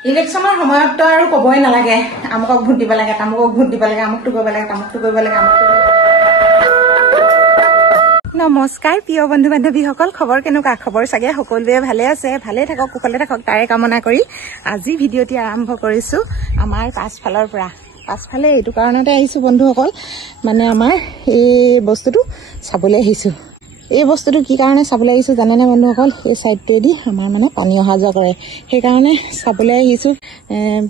ইলেকশ্যনৰ সময়ত আৰু ক'বই নালাগে আমুকক ভোট দিব লাগে তামুকক ভোট দিব লাগে আমুকটো কৰিব লাগে তামুকটো কৰিব লাগে নমস্কাৰ প্ৰিয় বন্ধু বান্ধৱীসকল খবৰ কেনেকুৱা খবৰ চাগে সকলোৱে ভালে আছে ভালে থাকক কুশলে থাকক তাৰে কামনা কৰি আজি ভিডিঅ'টি আৰম্ভ কৰিছো আমাৰ পাছফালৰ পৰা পাছফালে এইটো কাৰণতে আহিছো বন্ধুসকল মানে আমাৰ এই বস্তুটো চাবলৈ আহিছো এই বস্তুটো কি কাৰণে চাবলৈ আহিছো জানেনে বন্ধুসকল এই সাইডটোৱেদি আমাৰ মানে পানী অহা যোৱা কৰে সেই কাৰণে চাবলৈ আহিছো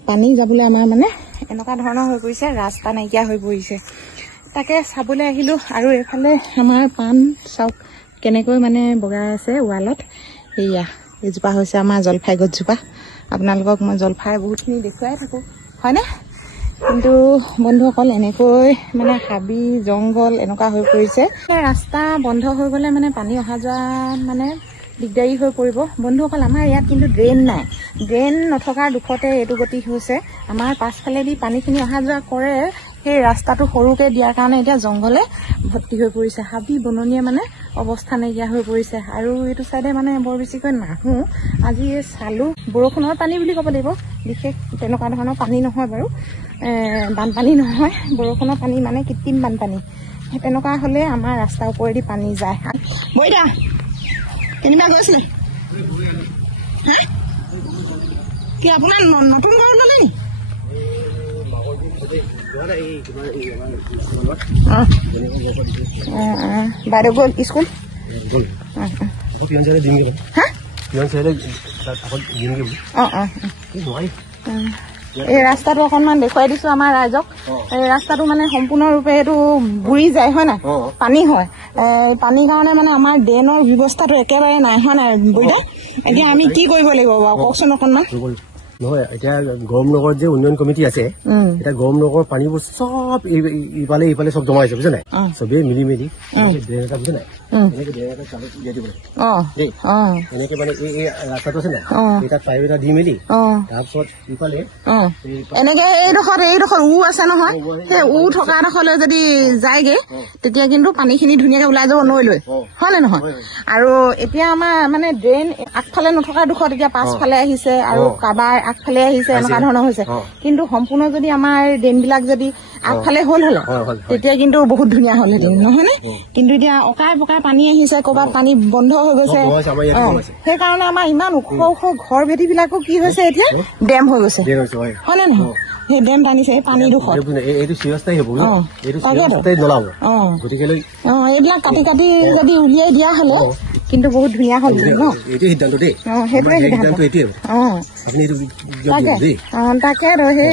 পানী যাবলৈ আমাৰ মানে এনেকুৱা ধৰণৰ হৈ পৰিছে ৰাস্তা নাইকিয়া হৈ পৰিছে তাকে চাবলৈ আহিলো আৰু এফালে আমাৰ পান চাওক কেনেকৈ মানে বগাই আছে ৱালত এইয়া এজোপা হৈছে আমাৰ জলফাই গছজোপা আপোনালোকক মই জলফাই বহুতখিনি দেখুৱাই থাকো হয়নে কিন্তু বন্ধুসকল এনেকৈ মানে হাবি জংঘল এনেকুৱা হৈ পৰিছে ৰাস্তা বন্ধ হৈ গ'লে মানে পানী অহা যোৱা মানে দিগদাৰী হৈ পৰিব বন্ধুসকল আমাৰ ইয়াত কিন্তু ড্ৰেইন নাই ড্ৰেইন নথকাৰ দুখতে এইটো গতি হৈছে আমাৰ পাছফালেদি পানীখিনি অহা যোৱা কৰে সেই ৰাস্তাটো সৰুকৈ দিয়াৰ কাৰণে এতিয়া জংঘলে ভৰ্তি হৈ পৰিছে হাবি বননিয়ে মানে অৱস্থা নাইকিয়া হৈ পৰিছে আৰু এইটো চাইডে মানে বৰ বেছিকৈ নাহো আজি চালো বৰষুণৰ পানী বুলি ক'ব লাগিব বিশেষ তেনেকুৱা ধৰণৰ পানী নহয় বাৰু বানপানী নহয় বৰষুণৰ পানী মানে কৃত্ৰিম বানপানী তেনেকুৱা হ'লে আমাৰ ৰাস্তাৰ ওপৰেদি পানী যায় বৈদা কেনিবা গৈছিলে কি আপোনাৰ নতুন ঘৰ ল'লে নি বাইদেউ গ'ল স্কুল এই ৰাস্তাটো অকণমান দেখুৱাই দিছো আমাৰ ৰাইজক এই ৰাস্তাটো মানে সম্পূৰ্ণৰূপে এইটো বুৰি যায় হয় নাই পানী হয় পানীৰ কাৰণে মানে আমাৰ ড্ৰেইনৰ ব্যৱস্থাটো একেবাৰে নাই হয় নাই বুইদা এতিয়া আমি কি কৰিব লাগিব বাৰু কওকচোন অকণমান নহয় এতিয়া গৰম নগৰত যে উন্নয়ন কমিটি আছে এতিয়া গৰম নগৰৰ পানীবোৰ চব ইফালে ইফালে চব জমা হৈছে বুজা নাই চবেই মিলি মেলি ড্ৰেইন এটা বুজা নাই এনেকে ড্ৰেইন এটা দিয়ে দিব লাগে এনেকে মানে এই ৰাস্তাটো আছে নাই এটা পাইপ এটা দি মেলি তাৰপিছত ইফালে এনেকে এইডোখৰ উ আছে নহয় সেই উ থকা ডোখৰলৈ যদি যায়গে তেতিয়া কিন্তু পানীখিনি ধুনীয়াকে ওলাই যাব নৈ লৈ হয় নে নহয় আৰু এতিয়া আমাৰ মানে ড্ৰেইন আগফালে নথকা ডোখৰত এতিয়া পাছফালে আহিছে আৰু কাবাৰ আগফালে আহিছে এনেকুৱা ধৰণৰ হৈছে কিন্তু সম্পূৰ্ণ যদি আমাৰ ড্ৰেইনবিলাক যদি আগফালে হ'ল হলে তেতিয়া কিন্তু বহুত ধুনীয়া হ'লহেঁতেন নহয়নে কিন্তু এতিয়া অকাই পকাই পানী আহিছে ক'ৰবাত পানী বন্ধ হৈ গৈছে সেইকাৰণে আমাৰ ইমান ওখ ওখ ঘৰ ভেটিবিলাকো কি হৈছে এতিয়া ডেম হৈ গৈছে হয়নে নহয় সেই ডেম টানিছে এই পানীডোখৰ এইবিলাক কাটি কাটি যদি উলিয়াই দিয়া হলে কিন্তু বহুত ধুনীয়া হ'ল ন তাকে সেই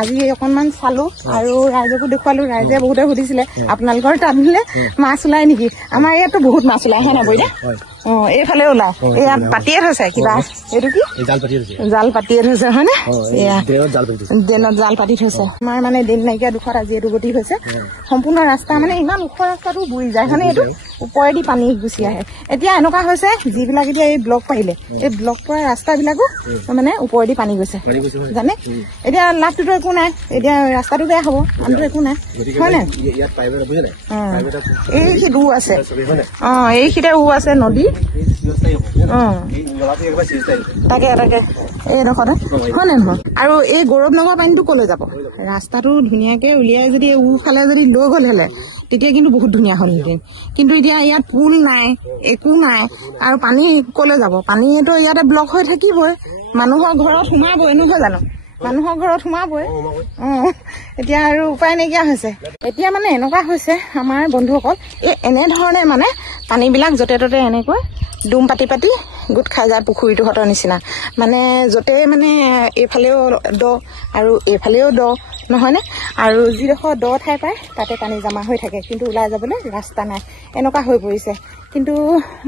আজি অকনমান চালো আৰু ৰাইজকো দেখুৱালো ৰাইজে বহুতে সুধিছিলে আপোনালোকৰ তাত বোলে মাছ ওলাই নেকি আমাৰ ইয়াতো বহুত মাছ ওলাই হয় নাই বৈদা এইফালে ওলাই এয়া পাতিয়ে থৈছে কিবা এইটো কি জাল পাতিয়ে থৈছে হয়নে এয়া ড্ৰেইনত জাল পাতি থৈছে আমাৰ মানে ড্ৰেইন নাইকিয়া দুখত আজি এইটো গতি হৈছে সম্পূৰ্ণ ৰাস্তা মানে ইমান ওখ ৰাস্তাটো বুৰি যায় হয়নে এইটো ওপৰেদি পানী গুচি আহে এতিয়া এনেকুৱা হৈছে যিবিলাক এতিয়া এই ব্লক পাৰিলে এই ব্লক পৰা ৰাস্তাবিলাকো মানে ওপৰেদি পানী গৈছে জানে এতিয়া লাভটোতো একো নাই এতিয়া ৰাস্তাটো বেয়া হ'ব আনটো একো নাই হয় নাই এইখিনিত উ আছে এইখিনিতে উ আছে নদী তাকে তাকে এইডোখৰতে হয় নে নহয় আৰু এই গৌৰৱ নগৰ পানীটো কলৈ যাব ৰাস্তাটো ধুনীয়াকে উলিয়াই যদি ফালে যদি লৈ গ'ল হলে তেতিয়া কিন্তু বহুত ধুনীয়া হ'লহেঁতেন কিন্তু এতিয়া ইয়াত পুল নাই একো নাই আৰু পানী কলৈ যাব পানীটো ইয়াতে ব্লক হৈ থাকিবই মানুহৰ ঘৰত সোমাবই নহয় জানো মানুহৰ ঘৰত সোমাবই এতিয়া আৰু উপায় নাইকিয়া হৈছে এতিয়া মানে এনেকুৱা হৈছে আমাৰ বন্ধুসকল এই এনেধৰণে মানে পানীবিলাক য'তে ত'তে এনেকৈ ডুম পাতি পাতি গোট খাই যায় পুখুৰীটো হতৰ নিচিনা মানে য'তে মানে এইফালেও দ আৰু এইফালেও দ নহয়নে আৰু যিডোখৰ দ ঠাই পায় তাতে পানী জমা হৈ থাকে কিন্তু ওলাই যাবলৈ ৰাস্তা নাই এনেকুৱা হৈ পৰিছে কিন্তু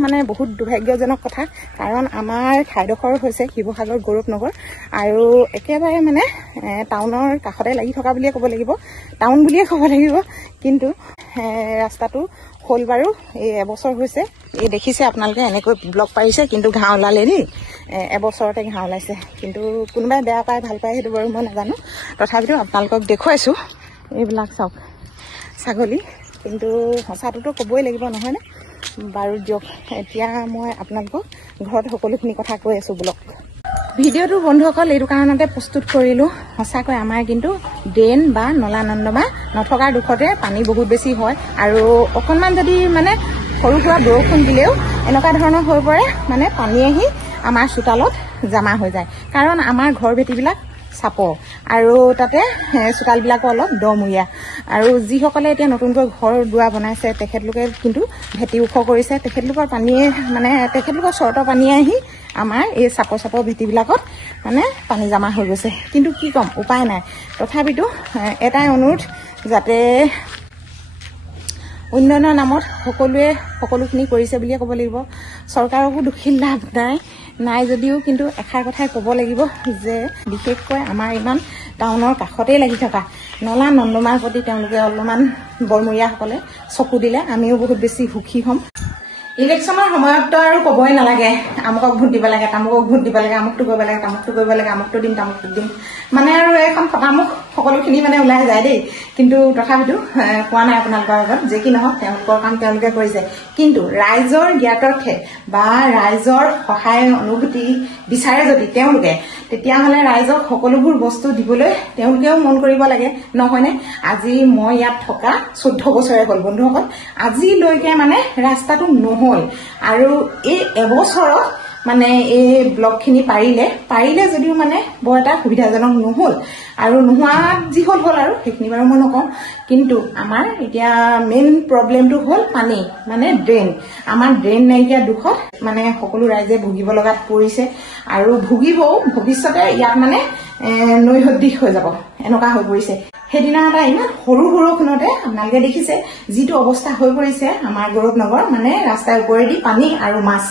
মানে বহুত দুৰ্ভাগ্যজনক কথা কাৰণ আমাৰ ঠাইডোখৰ হৈছে শিৱসাগৰ গৌৰৱ নগৰ আৰু একেবাৰে মানে টাউনৰ কাষতে লাগি থকা বুলিয়ে ক'ব লাগিব টাউন বুলিয়ে ক'ব লাগিব কিন্তু ৰাস্তাটো হ'ল বাৰু এই এবছৰ হৈছে এই দেখিছে আপোনালোকে এনেকৈ ব্লক পাৰিছে কিন্তু ঘাঁহ ওলালে নি এবছৰতে ঘাঁহ ওলাইছে কিন্তু কোনোবাই বেয়া পায় ভাল পায় সেইটো বাৰু মই নাজানো তথাপিতো আপোনালোকক দেখুৱাইছোঁ এইবিলাক চাওক ছাগলী কিন্তু সঁচাটোতো ক'বই লাগিব নহয়নে বাৰু দিয়ক এতিয়া মই আপোনালোকক ঘৰত সকলোখিনি কথা কৈ আছোঁ ব্লক ভিডিঅ'টো বন্ধুসকল এইটো কাৰণতে প্ৰস্তুত কৰিলোঁ, সঁচাকৈ আমাৰ কিন্তু ড্ৰেইন বা নলা নৰ্দমা নথকাৰ দুখতে পানী বহুত বেছি হয়। আৰু অকণমান যদি মানে সৰু সুৰা বৰষুণ দিলেও এনেকুৱা ধৰণৰ হৈ পৰে, মানে পানী আহি আমাৰ চোতালত জমা হৈ যায়। কাৰণ আমাৰ ঘৰ ভেটিবিলাক চাপৰ আৰু তাতে চোতালবিলাকো অলপ দমূৰীয়া। আৰু যিসকলে এতিয়া নতুনকৈ ঘৰ দুৱাৰ বনাইছে তেখেতলোকে কিন্তু ভেটি ওখ কৰিছে, তেখেতলোকৰ পানীয়ে মানে তেখেতলোকৰ চৰ্তৰ পানীয়ে আহি আমাৰ এই চাপৰ ভেটিবিলাকত মানে পানী জমা হৈ গৈছে। কিন্তু কি ক'ম, উপায় নাই। তথাপিতো এটাই অনুৰোধ, যাতে উন্নয়নৰ নামত সকলোৱে সকলোখিনি কৰিছে বুলিয়ে ক'ব লাগিব। চৰকাৰকো দুখী লাভ নাই যদিও কিন্তু এষাৰ কথাই ক'ব লাগিব যে বিশেষকৈ আমাৰ ইমান টাউনৰ কাষতেই লাগি থকা নলা নৰ্দমাৰ প্ৰতি তেওঁলোকে অলপমান বৰমূৰীয়াসকলে চকু দিলে আমিও বহুত বেছি সুখী হ'ম। ইলেকশ্যনৰ সময়ততো আৰু ক'বই নালাগে, আমুকক ভোট দিব লাগে, তামুকক ভোট দিব লাগে, আমুকটো কৰিব লাগে, তামুকটো কৰিব লাগে, আমুকটো দিম তামুকটো দিম, মানে আৰু এখন ফটামুখ সকলোখিনি মানে ওলাই যায় দেই। কিন্তু তথাপিতো কোৱা নাই আপোনালোকৰ আগত, যে কি নহওক তেওঁলোকৰ কাম তেওঁলোকে কৰিছে। কিন্তু ৰাইজৰ জ্ঞাতাৰ্থে বা ৰাইজৰ সহায় অনুভূতি বিচাৰে যদি তেওঁলোকে, তেতিয়াহ'লে ৰাইজক সকলোবোৰ বস্তু দিবলৈ তেওঁলোকেও মন কৰিব লাগে, নহয়নে? আজি মই ইয়াত থকা 14 বছৰে হ'ল বন্ধুসকল, আজিলৈকে মানে ৰাস্তাটো নহ'ল। আৰু এই এবছৰত মানে এই ব্লকখিনি পাৰিলে যদিও মানে বৰ এটা সুবিধাজনক নহ'ল। আৰু নোহোৱাত যি হ'ল আৰু সেইখিনি বাৰু মই নকওঁ। কিন্তু আমাৰ এতিয়া মেইন প্ৰব্লেমটো হ'ল পানী, মানে ড্ৰেইন। আমাৰ ড্ৰেইন নাইকিয়া দুখত মানে সকলো ৰাইজে ভুগিব লগাত পৰিছে আৰু ভুগিবও ভৱিষ্যতে। ইয়াত মানে নৈসদৃশ হৈ যাব, এনেকুৱা হৈ পৰিছে। সেইদিনা এটা ইমান সৰু সৰুখনতে আপোনালোকে দেখিছে যিটো অৱস্থা হৈ পৰিছে আমাৰ গৌৰৱ নগৰ, মানে ৰাস্তাৰ ওপৰেদি পানী আৰু মাছ।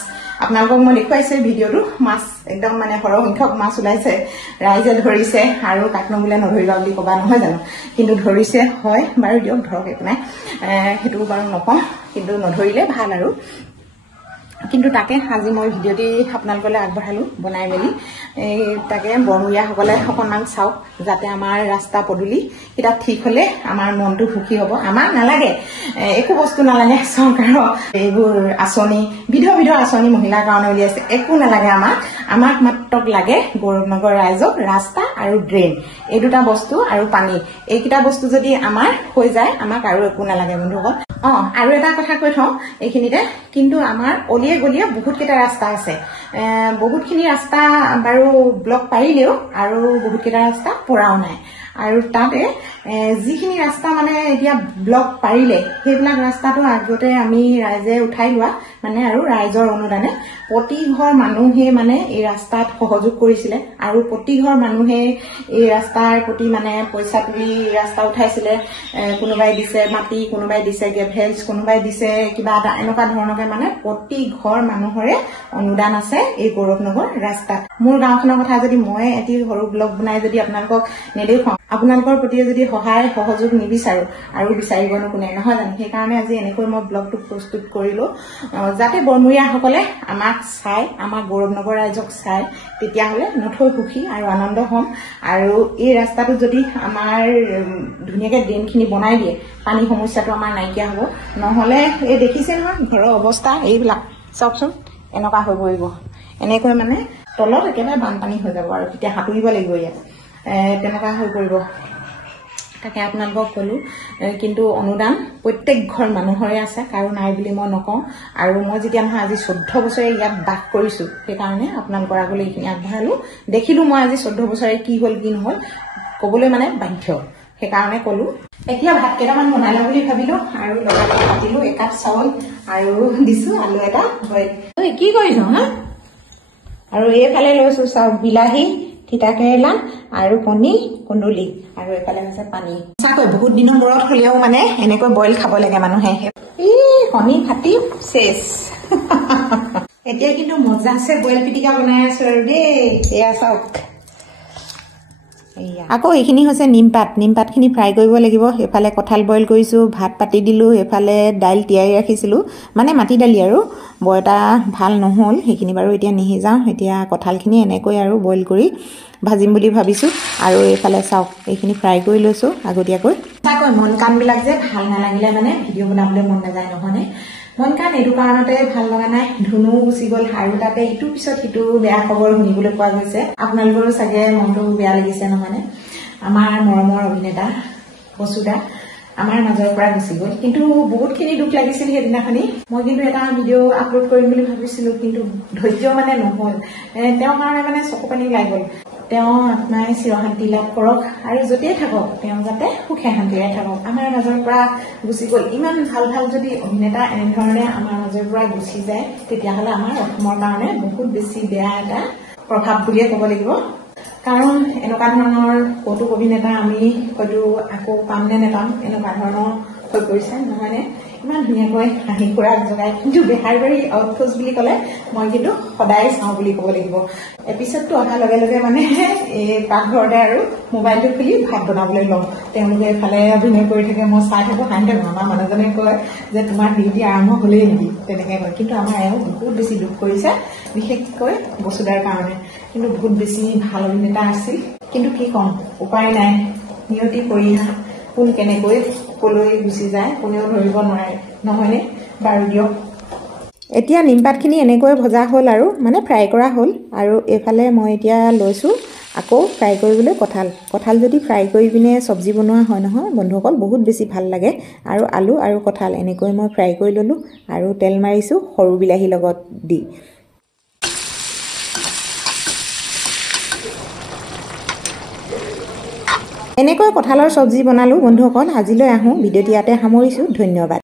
আপোনালোকক মই দেখুৱাইছো ভিডিঅ'টো, মাছ একদম মানে সৰহ সংখ্যক মাছ ওলাইছে, ৰাইজে ধৰিছে। আৰু কাকনো বোলে নধৰিবা বুলি ক'বা, নহয় জানো? কিন্তু ধৰিছে, হয় বাৰু, দিয়ক ধৰক, একো নাই, সেইটো বাৰু নকওঁ। কিন্তু নধৰিলে ভাল আৰু। কিন্তু তাকে আজি মই ভিডিঅ'টি আপোনালোকলৈ আগবঢ়ালোঁ বনাই মেলি। তাকে বৰমূৰীয়াসকলে অকণমান চাওক, যাতে আমাৰ ৰাস্তা পদূলি এটা ঠিক হ'লে আমাৰ মনটো সুখী হ'ব। আমাক নালাগে একো বস্তু, নালাগে চৰকাৰৰ এইবোৰ আঁচনি, বিধ আঁচনি মহিলাৰ কাৰণে উলিয়াইছে, একো নালাগে আমাক মাত্ৰ লাগে গৌৰৱনগৰ ৰাইজক ৰাস্তা আৰু ড্ৰেইন, এই দুটা বস্তু আৰু পানী। এইকেইটা বস্তু যদি আমাৰ হৈ যায়, আমাক আৰু একো নালাগে বন্ধুসকল। আৰু এটা কথা কৈ থওঁ এইখিনিতে, কিন্তু আমাৰ অলিয়ে গলিয়ে বহুত কেইটা ৰাস্তা আছে। বহুতখিনি ৰাস্তা বাৰু ব্লক পাৰিলেও আৰু বহুত কেইটা ৰাস্তা পৰাও নাই। আৰু তাতে যিখিনি ৰাস্তা মানে এতিয়া ব্লক পাৰিলে, সেইবিলাক ৰাস্তাটো আগতে আমি ৰাইজে উঠাই লোৱা, মানে আৰু ৰাইজৰ অনুদানে প্ৰতি ঘৰ মানুহে মানে এই ৰাস্তাত সহযোগ কৰিছিলে। আৰু প্ৰতি ঘৰ মানুহে এই ৰাস্তাৰ প্ৰতি মানে পইচা তুলি ৰাস্তা উঠাইছিলে। কোনোবাই দিছে মাটি, কোনোবাই দিছে গ্ৰেভেলছ, কোনোবাই দিছে কিবা এটা, এনেকুৱা ধৰণকে মানে প্ৰতি ঘৰ মানুহৰে অনুদান আছে এই গৌৰৱনগৰ ৰাস্তাত। মোৰ গাঁওখনৰ কথা যদি মই এটি সৰু ব্লগ বনাই যদি আপোনালোকক নেদেখুৱাওঁ, আপোনালোকৰ প্ৰতি যদি সহায় সহযোগ নিবিচাৰো আৰু বিচাৰিবনো কোনে, নহয় জানো? সেইকাৰণে আজি এনেকৈ মই ব্লগটো প্ৰস্তুত কৰিলো, যাতে বৰমূৰীয়াসকলে আমাক চাই, আমাৰ গৌৰৱনগৰ ৰাইজক চাই, তেতিয়াহ'লে নথৈ সুখী আৰু আনন্দ হ'ম। আৰু এই ৰাস্তাটোত যদি আমাৰ ধুনীয়াকৈ ড্ৰেইনখিনি বনাই দিয়ে, পানী সমস্যাটো আমাৰ নাইকিয়া হ'ব। নহ'লে এই দেখিছে নহয় ঘৰৰ অৱস্থা, এইবিলাক চাওকচোন, এনেকুৱা হৈ পৰিব। এনেকৈ মানে তলত একেবাৰে বানপানী হৈ যাব আৰু তেতিয়া সাঁতুৰিব লাগিব ইয়াত, তেনেকুৱা হৈ পৰিব। তাকে আপোনালোকক ক'লো। কিন্তু অনুদান প্ৰত্যেক ঘৰ মানুহৰে আছে, কাৰো নাই বুলি মই নকওঁ। আৰু মই যেতিয়া নহয় আজি 14 বছৰে ইয়াত বাস কৰিছো, সেইকাৰণে আপোনালোকৰ আগলৈ এইখিনি আগবঢ়ালো। দেখিলো মই আজি 14 বছৰে কি হ'ল কি নহ'ল ক'বলৈ মানে বাধ্য, সেইকাৰণে ক'লো। এতিয়া ভাত কেইটামান বনাই লওঁ বুলি ভাবিলো আৰু লগাই কাটিলো, একাপ চাউল আৰু দিছো আলু এটা বইল। কি কৰিছ হা? আৰু এইফালে লৈছো চাওক বিলাহী, তিতা কেৰেলা আৰু কণী, কুন্দুলি, আৰু এইফালে হৈছে পানী। সঁচাকৈ বহুত দিনৰ মূৰত হ'লেও মানে এনেকৈ বইল খাব লাগে মানুহে। কণী ফাটি চেচ। এতিয়া কিন্তু মজা আছে বইল পিটিকা বনাই আছো আৰু দেই, এয়া চাওক। আকৌ এইখিনি হৈছে নিমপাতখিনি ফ্ৰাই কৰিব লাগিব। এইফালে কঁঠাল বইল কৰিছোঁ, ভাত পাতি দিলোঁ, এইফালে দাইল তিয়াই ৰাখিছিলোঁ, মানে মাটি দালি আৰু বৰ এটা ভাল নহ'ল সেইখিনি বাৰু এতিয়া নিসিজাওঁ। এতিয়া কঁঠালখিনি এনেকৈ আৰু বইল কৰি ভাজিম বুলি ভাবিছোঁ। আৰু এইফালে চাওক এইখিনি ফ্ৰাই কৰি লৈছোঁ আগতীয়াকৈ। তাকৈ মন কামবিলাক যে ভাল নালাগিলে মানে ভিডিঅ' বনাবলৈ মন নাযায়, নহয়নে? মন কাণ এইটো কাৰণতে ভাল লগা নাই, ধুনু গুচি গ'ল আৰু তাতে ইটোৰ পিছত সিটো বেয়া খবৰ শুনিবলৈ পোৱা গৈছে। আপোনালোকৰো চাগে মনটো বেয়া লাগিছে নহয়নে? আমাৰ মৰমৰ অভিনেতা বসুদা আমাৰ মাজৰ পৰা গুচি গ'ল, কিন্তু বহুতখিনি দুখ লাগিছিল সেইদিনাখনি। মই কিন্তু এটা ভিডিঅ' আপলোড কৰিম বুলি ভাবিছিলো, কিন্তু ধৈৰ্য মানে নহ'ল। তেওঁৰ কাৰণে মানে চকু পানী ওলাই গ'ল। তেওঁ আত্মাই চিৰশান্তি লাভ কৰক আৰু য'তেই থাকক তেওঁ যাতে সুখে শান্তিৰে থাকক। আমাৰ মাজৰ পৰা গুচি গ'ল। ইমান ভাল ভাল যদি অভিনেতা এনেধৰণে আমাৰ মাজৰ পৰা গুচি যায়, তেতিয়াহ'লে আমাৰ অসমৰ কাৰণে বহুত বেছি বেয়া এটা প্ৰভাৱ বুলিয়ে ক'ব লাগিব। কাৰণ এনেকুৱা ধৰণৰ কৌতুক অভিনেতা আমি হয়তো আকৌ পাম নে নেপাম, এনেকুৱা ধৰণৰ হৈ পৰিছে নহয়নে? ইমান ধুনীয়াকৈ হাঁহি খুৰাক জগাই, কিন্তু বেহাৰবাৰী আউটপোষ্ট বুলি ক'লে মই কিন্তু সদায় চাওঁ বুলি ক'ব লাগিব। এপিছডটো অহাৰ লগে লগে মানে এই পাকঘৰতে আৰু মোবাইলটো খুলি ভাত বনাবলৈ লওঁ। তেওঁলোকে এফালে অভিনয় কৰি থাকে, মই চাই থাকোঁ, হাঁহি থাকোঁ। আমাৰ মানুহজনে কয় যে তোমাৰ ডিউটি আৰম্ভ হ'লেই নেকি, তেনেকৈ কয়। কিন্তু আমাৰ এওঁ বহুত বেছি দুখ কৰিছে, বিশেষকৈ বসুদাৰ কাৰণে। কিন্তু বহুত বেছি ভাল অভিনেতা আছিল, কিন্তু কি ক'ম, উপায় নাই। নিয়তি পৰিহা, কোন কেনেকৈ কলৈ গুচি যায় কোনেও ধৰিব নোৱাৰে নহয়নে? বাৰু দিয়ক। এতিয়া নিমপাতখিনি এনেকৈ ভজা হ'ল আৰু মানে ফ্ৰাই কৰা হ'ল। আৰু এইফালে মই এতিয়া লৈছোঁ আকৌ ফ্ৰাই কৰিবলৈ কঁঠাল যদি ফ্ৰাই কৰি পিনে চব্জি বনোৱা হয় নহয় বন্ধুসকল, বহুত বেছি ভাল লাগে। আৰু আলু আৰু কঁঠাল এনেকৈ মই ফ্ৰাই কৰি ল'লোঁ আৰু তেল মাৰিছোঁ সৰু বিলাহীৰ লগত দি। এনেকৈ কঁঠালৰ চব্জি বনালোঁ বন্ধুসকল। আজিলৈ আহোঁ, ভিডিঅ'টি ইয়াতে সামৰিছোঁ। ধন্যবাদ।